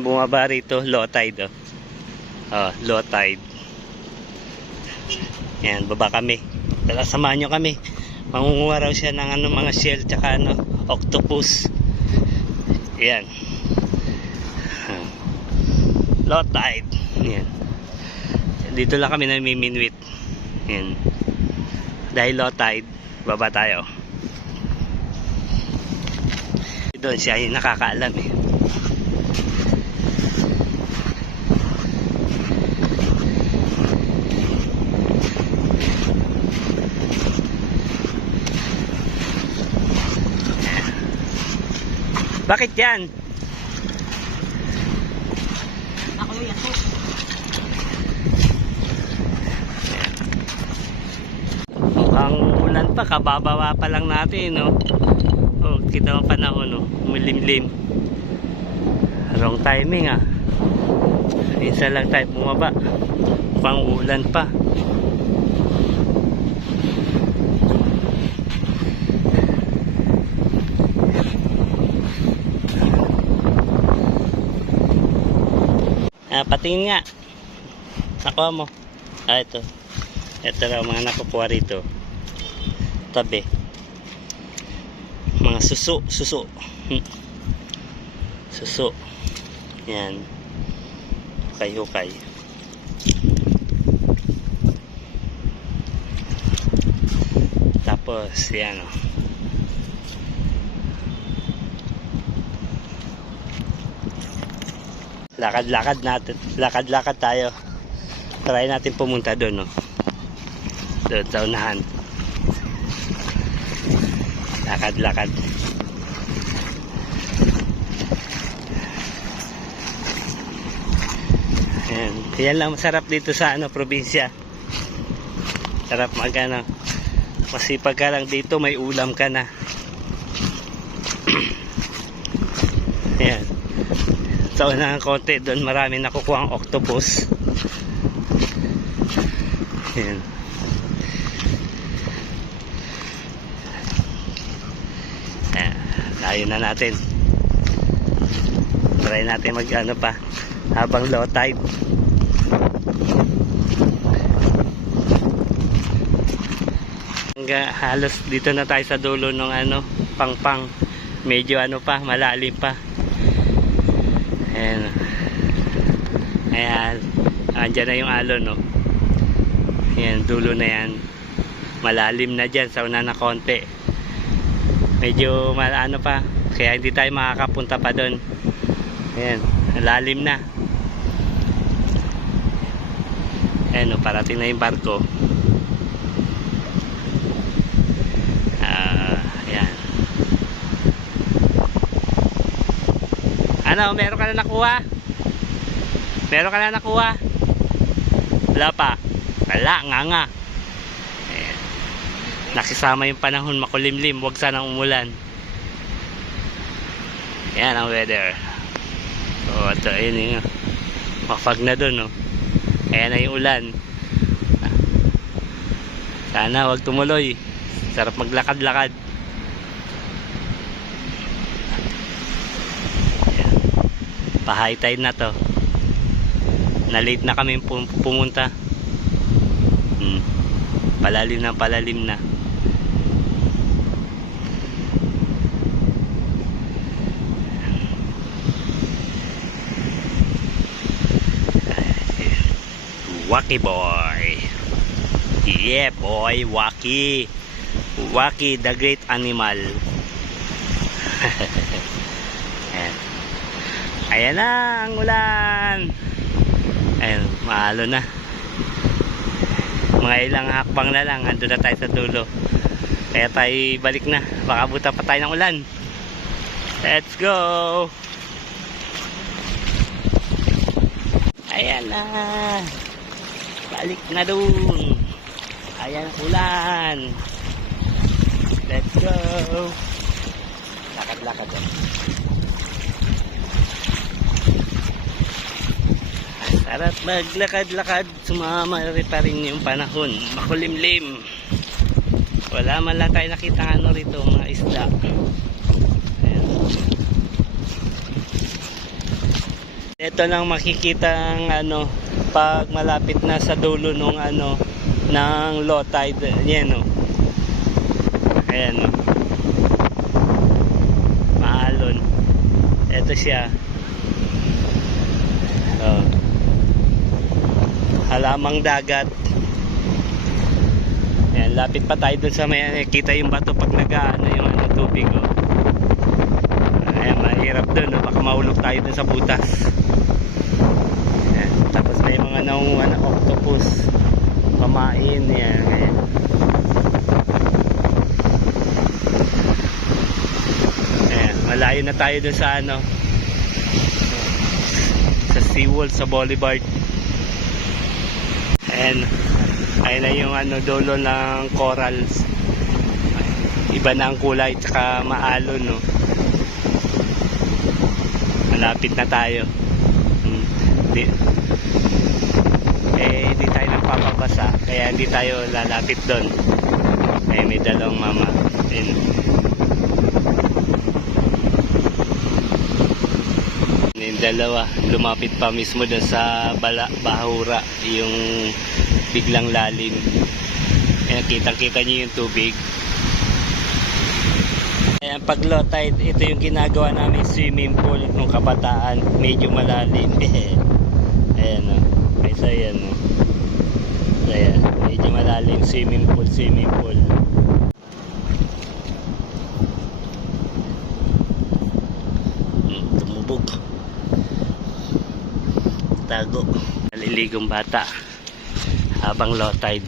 Bumaba rito, low tide, oh. Oh, low tide. Yan, baba kami. Tara, samahan nyo kami. Mangunguha raw siya ng ano, mga shell tsaka ano, octopus. Yan. Low tide. Yan. Dito lang kami namiminwit. Yan. Dahil low tide, baba tayo. Doon siya yung nakakaalam eh. Bakit yan? Ako yung yato. Mukhang ulan pa, kababawa pa lang natin, no? Oh, kita mo panahon, no? Mulimlim. Wrong timing, ah. Isa lang tayo bumaba. Mukhang ulan pa. Patingin nga. Nakuha mo. Ito. Ito raw mga nakukuha rito. Tabi. Mga suso. Suso. Suso. Yan. Hukay-hukay. Tapos, yan o. Lakad-lakad natin. Lakad-lakad tayo. Try natin pumunta doon, no. Doon sa unahan. Lakad-lakad. Ayan. Yan lang masarap dito sa ano, probinsya. Sarap magana. Masipag ka lang dito, may ulam ka na. Ayan. Sa unang konti doon marami nakukuha ang octopus. Ayan. Ayan. Layo na natin. Try natin mag ano pa habang low tide. Halos dito na tayo sa dulo ng ano, pangpang. Medyo ano pa, malalim pa. Ayan. Ayan. Andyan na yung alon, no. Ayan, dulo na yan. Malalim na dyan sa una na konti. Medyo ano pa. Kaya hindi tayo makakapunta pa doon. Ayan. Malalim na. Ayan, no. Parating na yung barko. Ayan. Ano, meron ka na nakuha? Meron ka na nakuha? Wala pa? Wala, nga. Ayan. Nakisama yung panahon, makulimlim, huwag sanang umulan. Ayan ang weather. So, ito, ayun yung mafag na dun, no? Ayan na yung ulan. Sana huwag tumuloy. Sarap maglakad-lakad. Pa-high tide na to. Na-late na kami pumunta. Palalim na. Wacky boy. Yeah boy, Wacky. Wacky the great animal. Ayan. Ayan na ang ulan. Ayan, maalo na. Mga ilang hakbang na lang, ando na tayo sa dulo. Kaya tayo balik na. Baka buta pa tayo ng ulan. Let's go. Ayan na. Balik na dun. Ayan ang ulan. Let's go. Lakad-lakad yan. Sarap maglakad-lakad. Sumama pa rin yung panahon. Makulimlim. Wala man lang tayo nakita ano rito, mga isda. Ayan. Ito lang makikita ang ano pag malapit na sa dulo nung ano ng low tide. Yan oh. Ayan oh. Maalon. Ito siya. Oh. Halamang dagat. Ayan, lapit pa tayo dun sa may kita yung bato pag nag-aano yung ano, tubig oh. Ayan, mahirap dun oh. Baka mahulog tayo dun sa butas. Ayan, tapos may mga nauuhan na octopus pamain yan. Ayan. Ayan, malayo na tayo dun sa ano sa SeaWorld sa Boulevard. Ayan. Ayun na yung ano dulo ng corals. Iba na ang kulay tsaka maalon no. Malapit na tayo. Hindi tayo nagpapabasa kaya hindi tayo lalapit doon. May dalawang mama. Ayun. Yung dalawa lumapit pa mismo doon sa bahura yung biglang lalim. Ayan, kitang-kita nyo yung tubig. Ayan, pag low tide, ito yung ginagawa namin swimming pool nung kabataan. Medyo malalim. Ayan o. Kaysa yan o. Ayan, medyo malalim swimming pool. Tumubog. Tago. Naliligong bata habang low tide.